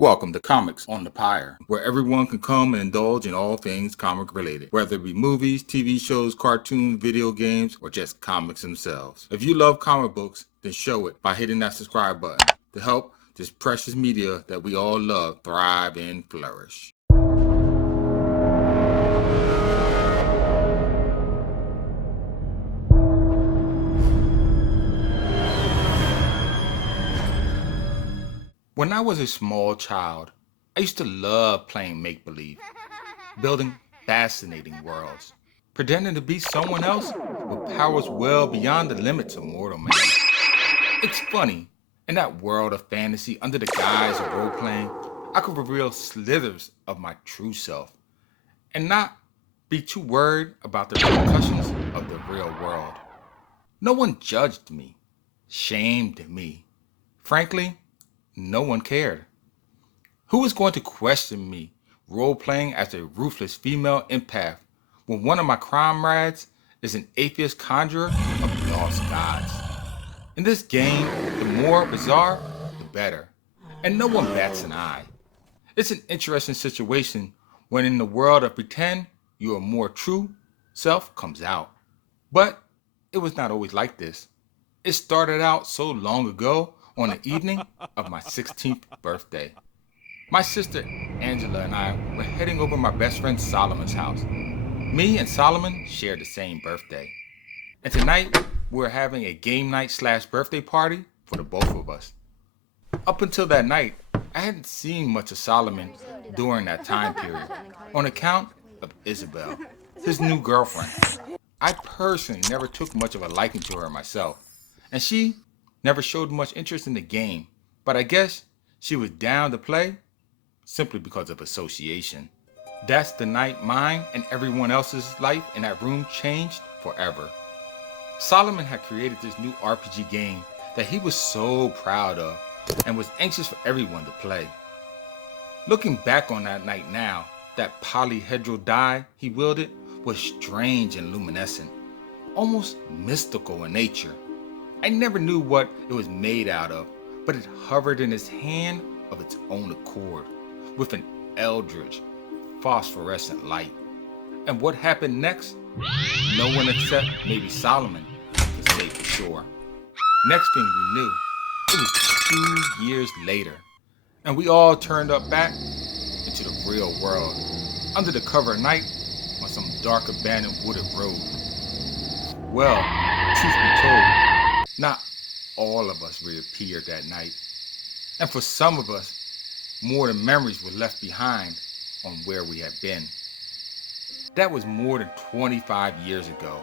Welcome to Comics on the Pyre, where everyone can come and indulge in all things comic related, whether it be movies, TV shows, cartoons, video games, or just comics themselves. If you love comic books, then show it by hitting that subscribe button to help this precious media that we all love thrive and flourish. When I was a small child, I used to love playing make-believe, building fascinating worlds, pretending to be someone else with powers well beyond the limits of mortal man. It's funny, in that world of fantasy under the guise of role-playing, I could reveal slithers of my true self and not be too worried about the repercussions of the real world. No one judged me, shamed me. Frankly, no one cared. Who was going to question me role-playing as a ruthless female empath when one of my comrades is an atheist conjurer of lost gods? In this game, the more bizarre, the better, and no one bats an eye. It's an interesting situation when in the world of pretend, your more true self comes out. But it was not always like this. It started out so long ago on the evening of my 16th birthday. My sister Angela and I were heading over my best friend Solomon's house. Me and Solomon shared the same birthday. And tonight, we were having a game night / birthday party for the both of us. Up until that night, I hadn't seen much of Solomon during that time period, on account of Isabel, his new girlfriend. I personally never took much of a liking to her myself, and she never showed much interest in the game, but I guess she was down to play simply because of association. That's the night mine and everyone else's life in that room changed forever. Solomon had created this new RPG game that he was so proud of and was anxious for everyone to play. Looking back on that night now, that polyhedral die he wielded was strange and luminescent, almost mystical in nature. I never knew what it was made out of, but it hovered in his hand of its own accord, with an eldritch, phosphorescent light. And what happened next? No one except maybe Solomon could say for sure. Next thing we knew, it was 2 years later, and we all turned up back into the real world, under the cover of night on some dark abandoned wooded road. Well, truth be told, not all of us reappeared that night. And for some of us, more than memories were left behind on where we had been. That was more than 25 years ago,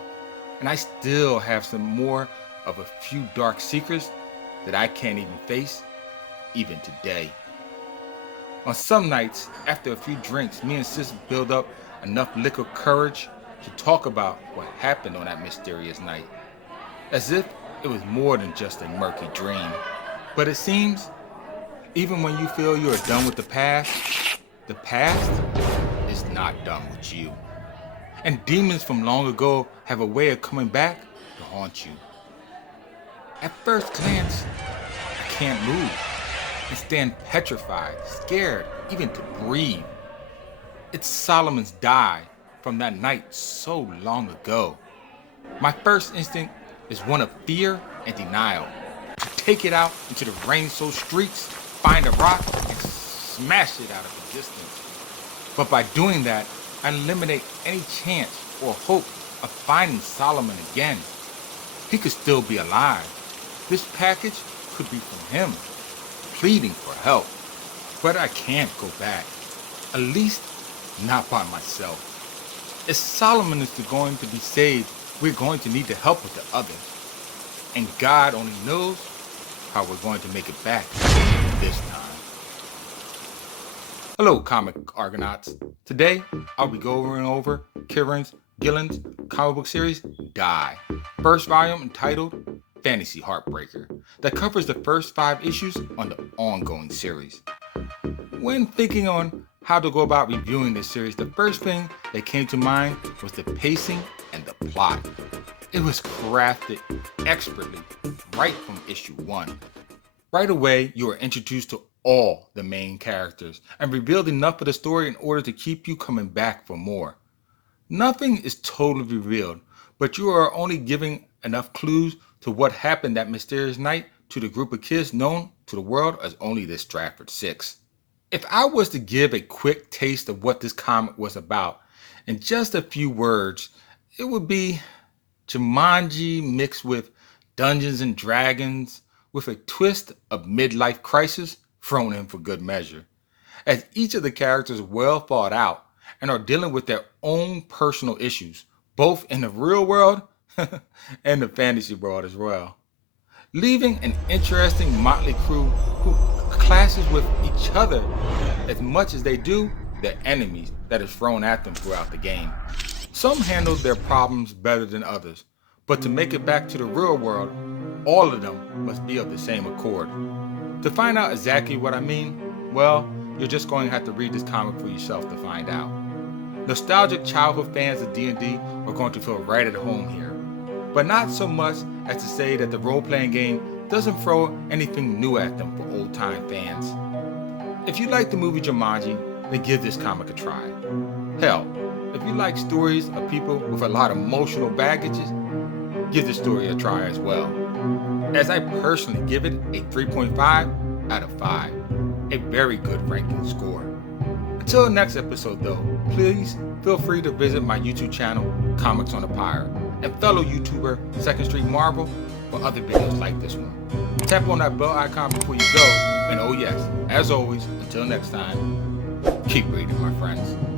and I still have some more of a few dark secrets that I can't even face, even today. On some nights, after a few drinks, me and sis build up enough liquor courage to talk about what happened on that mysterious night, as if it was more than just a murky dream. But it seems, even when you feel you are done with the past is not done with you. And demons from long ago have a way of coming back to haunt you. At first glance, I can't move and stand petrified, scared even to breathe. It's Solomon's die from that night so long ago. My first instinct is one of fear and denial. To take it out into the rain-soaked streets, find a rock, and smash it out of the distance. But by doing that, I eliminate any chance or hope of finding Solomon again. He could still be alive. This package could be from him, pleading for help. But I can't go back. At least, not by myself. If Solomon is going to be saved, we're going to need the help of the others. And God only knows how we're going to make it back this time. Hello, comic Argonauts. Today, I'll be going over Kieran Gillen's comic book series, Die. First volume entitled Fantasy Heartbreaker, that covers the first 5 issues on the ongoing series. When thinking on how to go about reviewing this series, the first thing that came to mind was the pacing and the plot. It was crafted expertly right from issue 1. Right away, you are introduced to all the main characters and revealed enough of the story in order to keep you coming back for more. Nothing is totally revealed, but you are only giving enough clues to what happened that mysterious night to the group of kids known to the world as only the Stratford Six. If I was to give a quick taste of what this comic was about in just a few words, it would be Jumanji mixed with Dungeons and Dragons with a twist of midlife crisis thrown in for good measure, as each of the characters well thought out and are dealing with their own personal issues, both in the real world and the fantasy world as well, leaving an interesting motley crew who clashes with each other as much as they do their enemies that is thrown at them throughout the game. Some handle their problems better than others, but to make it back to the real world, all of them must be of the same accord. To find out exactly what I mean, well, you're just going to have to read this comic for yourself to find out. Nostalgic childhood fans of D&D are going to feel right at home here, but not so much as to say that the role-playing game doesn't throw anything new at them for old-time fans. If you like the movie Jumanji, then give this comic a try. Hell, if you like stories of people with a lot of emotional baggages, give this story a try as well. As I personally give it a 3.5 out of 5, a very good ranking score. Until next episode though, please feel free to visit my YouTube channel, Comics on the Pyre, and fellow YouTuber Second Street Marvel for other videos like this one. Tap on that bell icon before you go, and oh yes, as always, until next time, keep reading my friends.